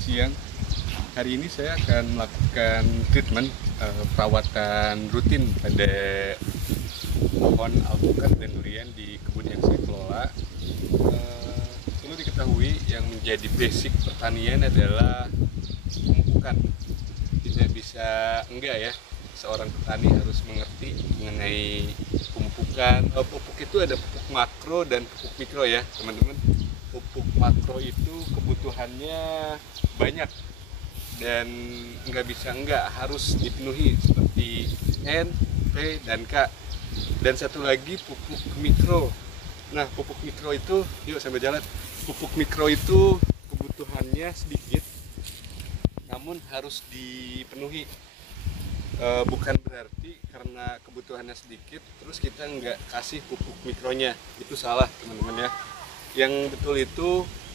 siang. Hari ini saya akan melakukan treatment perawatan rutin pada pohon alpukat dan durian di kebun yang saya kelola. Perlu diketahui yang menjadi basic pertanian adalah pemupukan. Tidak bisa enggak ya, seorang petani harus mengerti mengenai pemupukan. Pupuk itu ada pupuk makro dan pupuk mikro ya teman-teman. Pupuk makro itu kebutuhannya banyak dan nggak bisa enggak, harus dipenuhi seperti N, P, dan K. Dan satu lagi pupuk mikro. Nah, pupuk mikro itu, yuk sambil jalan. Pupuk mikro itu kebutuhannya sedikit, namun harus dipenuhi. Bukan berarti karena kebutuhannya sedikit, terus kita nggak kasih pupuk mikronya. Itu salah teman-teman ya. Yang betul itu,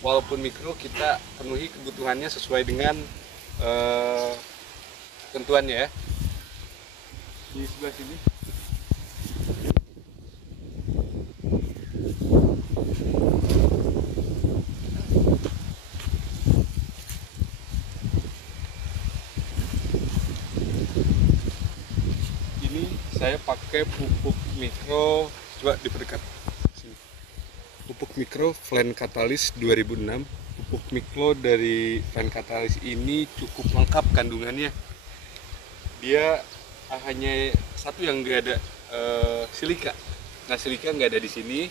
walaupun mikro kita penuhi kebutuhannya sesuai dengan ketentuannya ya. Di sebelah sini ini saya pakai pupuk mikro, coba diperdekat sini. Pupuk mikro Plant Catalyst 2006. Pupuk mikro dari Plant Catalyst ini cukup lengkap kandungannya. Dia hanya satu yang nggak ada, silika. Nah, silika nggak ada di sini.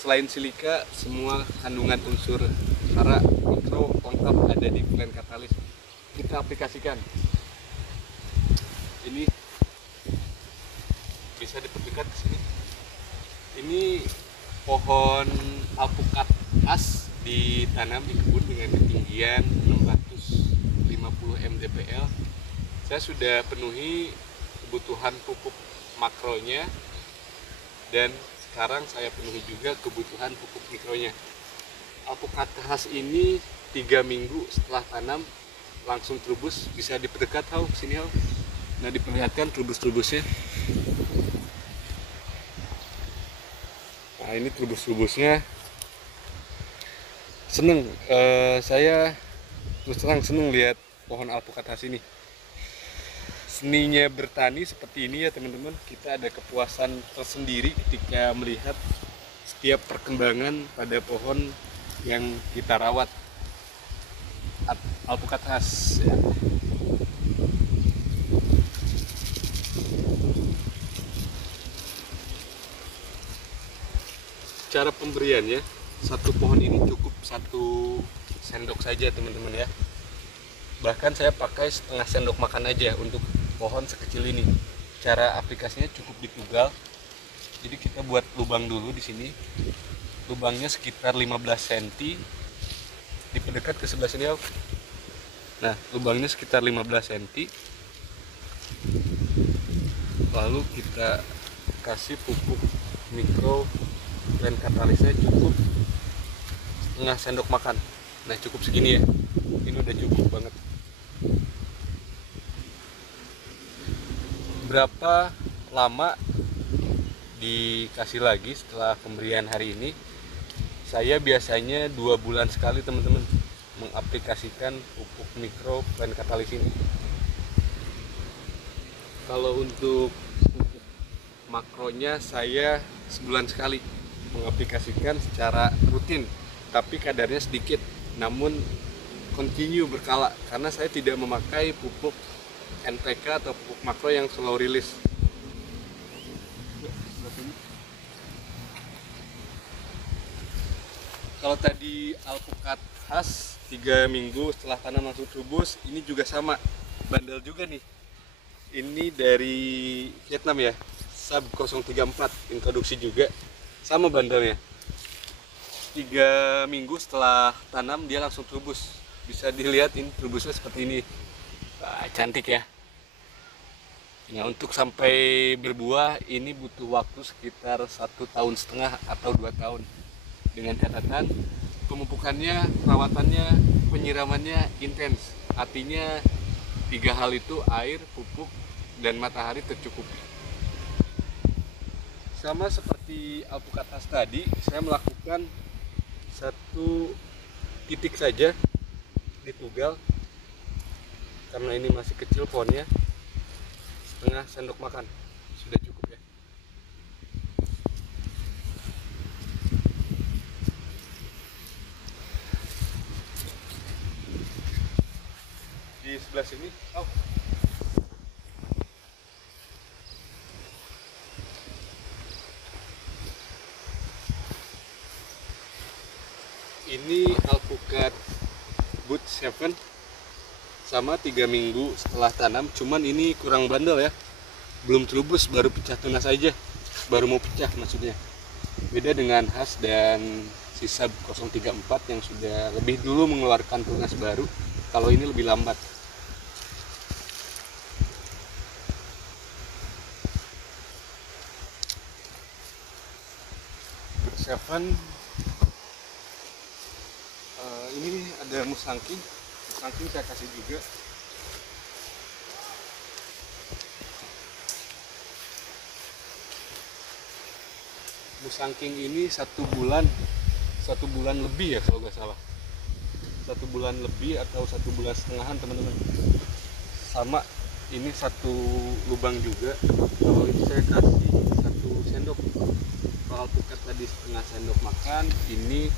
Selain silika, semua kandungan unsur hara mikro lengkap ada di Plant Catalyst. Kita aplikasikan. Ini bisa diperdekat ke sini. Ini pohon alpukat khas ditanam di kebun dengan ketinggian 650 mdpl. Saya sudah penuhi kebutuhan pupuk makronya dan sekarang saya penuhi juga kebutuhan pupuk mikronya. Alpukat khas ini 3 minggu setelah tanam langsung trubus. Bisa diperdekat sini. Nah, diperlihatkan trubus-trubusnya. Nah, ini trubus-trubusnya. Seneng, saya terus terang seneng lihat pohon alpukat khas ini. Seninya bertani seperti ini ya teman-teman. Kita ada kepuasan tersendiri ketika melihat setiap perkembangan pada pohon yang kita rawat. Alpukat khas ya. Cara pemberiannya, satu pohon ini cukup 1 sendok saja teman-teman ya. Bahkan saya pakai setengah sendok makan aja untuk pohon sekecil ini. Cara aplikasinya cukup ditugal. Jadi kita buat lubang dulu di sini. Lubangnya sekitar 15 cm. Diperdekat ke sebelah sini. Nah, lubangnya sekitar 15 cm. Lalu kita kasih pupuk mikro Plant Catalystnya cukup setengah sendok makan. Nah, cukup segini ya. Ini udah cukup banget. Berapa lama dikasih lagi setelah pemberian hari ini? Saya biasanya 2 bulan sekali teman-teman mengaplikasikan pupuk mikro Plant Catalyst ini. Kalau untuk pupuk makronya saya sebulan sekali mengaplikasikan secara rutin, tapi kadarnya sedikit, namun continue berkala, karena saya tidak memakai pupuk NPK atau pupuk makro yang slow release. Kalau tadi alpukat khas 3 minggu setelah tanam langsung trubus, ini juga sama, bandel juga nih. Ini dari Vietnam ya, Sub 034, introduksi juga, sama bandelnya. 3 minggu setelah tanam dia langsung trubus. Bisa dilihat ini trubusnya seperti ini. Wah, cantik ya. Nah, untuk sampai berbuah ini butuh waktu sekitar 1,5 tahun atau 2 tahun. Dengan catatan pemupukannya, perawatannya, penyiramannya intens. Artinya 3 hal itu, air, pupuk, dan matahari tercukupi. Sama seperti alpukat khas tadi, saya melakukan 1 titik saja ditugal. Karena ini masih kecil pohonnya, setengah sendok makan sudah cukup ya. Di sebelah sini, ini alpukat Bud 7 sama 3 minggu setelah tanam, cuman ini kurang bandel ya, belum terubus, baru pecah tunas aja, baru mau pecah maksudnya. Beda dengan Has dan sisa 034 yang sudah lebih dulu mengeluarkan tunas baru, kalau ini lebih lambat. Bud 7 ini ada musangking saya kasih juga. Musangking ini 1 bulan lebih ya kalau nggak salah, 1 bulan lebih atau 1 bulan setengahan teman-teman. Sama ini 1 lubang juga. Kalau ini saya kasih 1 sendok. Kalau alpukat tadi setengah sendok makan, ini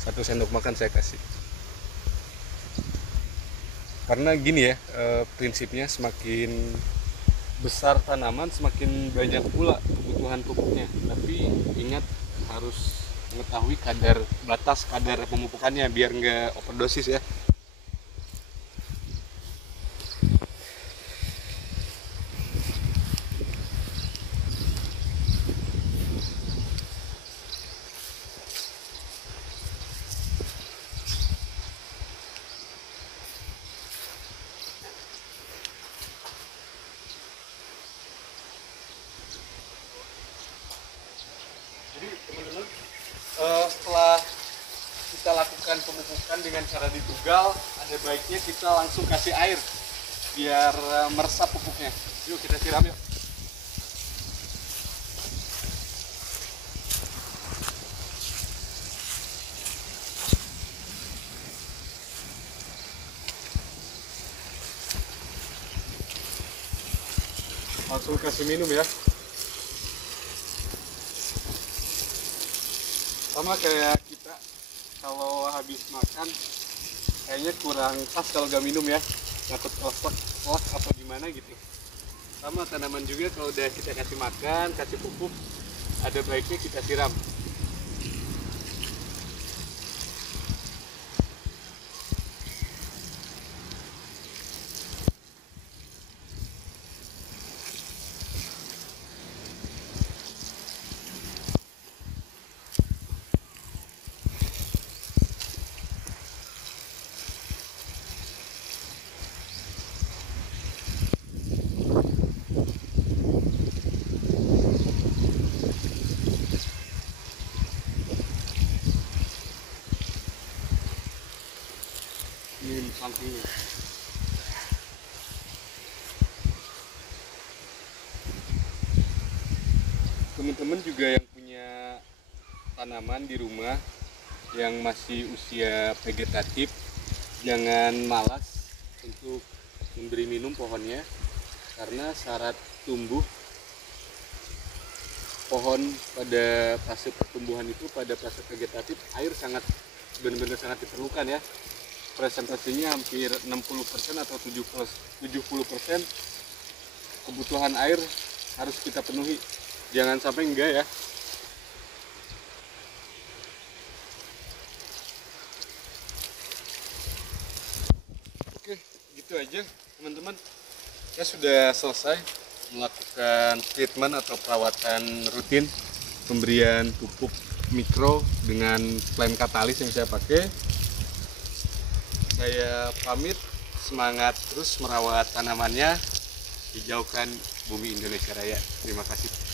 1 sendok makan saya kasih. Karena gini ya, prinsipnya semakin besar tanaman semakin banyak pula kebutuhan pupuknya. Tapi ingat harus mengetahui batas kadar pemupukannya biar nggak overdosis ya. Jadi teman-teman, setelah kita lakukan pemupukan dengan cara ditugal, ada baiknya kita langsung kasih air biar meresap pupuknya. Yuk kita siram yuk. Langsung kasih minum ya. Sama kayak kita kalau habis makan kayaknya kurang pas kalau gak minum ya, takut kolak apa gimana gitu. Sama tanaman juga, kalau udah kita kasih makan, kasih pupuk, ada baiknya kita siram. Ini sampingnya. Teman-teman juga yang punya tanaman di rumah yang masih usia vegetatif, jangan malas untuk memberi minum pohonnya, karena syarat tumbuh pohon pada fase pertumbuhan itu, pada fase vegetatif, air benar-benar sangat diperlukan ya. Presentasinya hampir 60% atau 70% kebutuhan air harus kita penuhi, jangan sampai enggak ya. Oke, gitu aja teman-teman, saya sudah selesai melakukan treatment atau perawatan rutin pemberian pupuk mikro dengan Plant Catalyst yang saya pakai. Saya pamit, semangat terus merawat tanamannya, hijaukan bumi Indonesia Raya. Terima kasih.